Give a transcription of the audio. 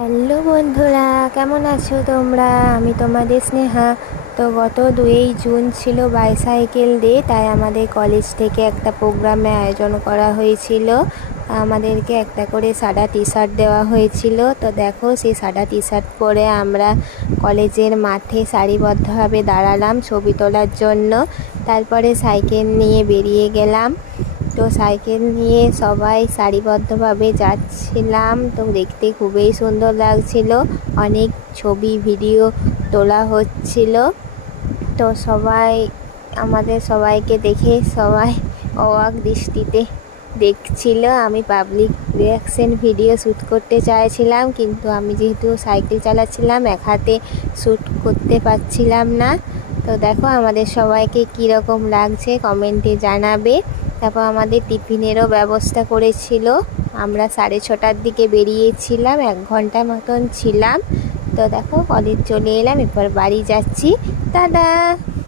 Hello বন্ধুরা, কেমন আছো তোমরা? আমি তোমাদের স্নেহা। তো গত 2 জুন ছিল বাইসাইকেল ডে, তাই আমাদের কলেজ থেকে একটা প্রোগ্রামে আয়োজন করা হয়েছিল। আমাদেরকে একটা করে সাদা টি শার্ট দেওয়া হয়েছিল। তো দেখো, সেই সাদা টি শার্ট পরে আমরা কলেজের মাঠে সারিবদ্ধভাবে দাঁড়ালাম ছবি তোলার জন্য। তারপরে সাইকেল নিয়ে বেরিয়ে গেলাম। তো সাইকেল নিয়ে সবাই সারিবদ্ধভাবে যাচ্ছিলাম। তো দেখতে খুবই সুন্দর লাগছিল, অনেক ছবি ভিডিও তোলা হচ্ছিল। তো আমাদের সবাইকে দেখে সবাই অবাক দৃষ্টিতে দেখছিল। আমি পাবলিক রিয়াকশন ভিডিও শ্যুট করতে চাইছিলাম, কিন্তু আমি যেহেতু সাইকেল চালাচ্ছিলাম এক হাতে শ্যুট করতে পারছিলাম না। তো দেখো আমাদের সবাইকে কীরকম লাগছে কমেন্টে জানাবে। তারপর আমাদের টিফিনেরও ব্যবস্থা করেছিল। আমরা 6:30টার দিকে বেরিয়েছিলাম, 1 ঘন্টা মতন ছিলাম। তো দেখো কলেজ চলে এলাম, এরপর বাড়ি যাচ্ছি। টাটা।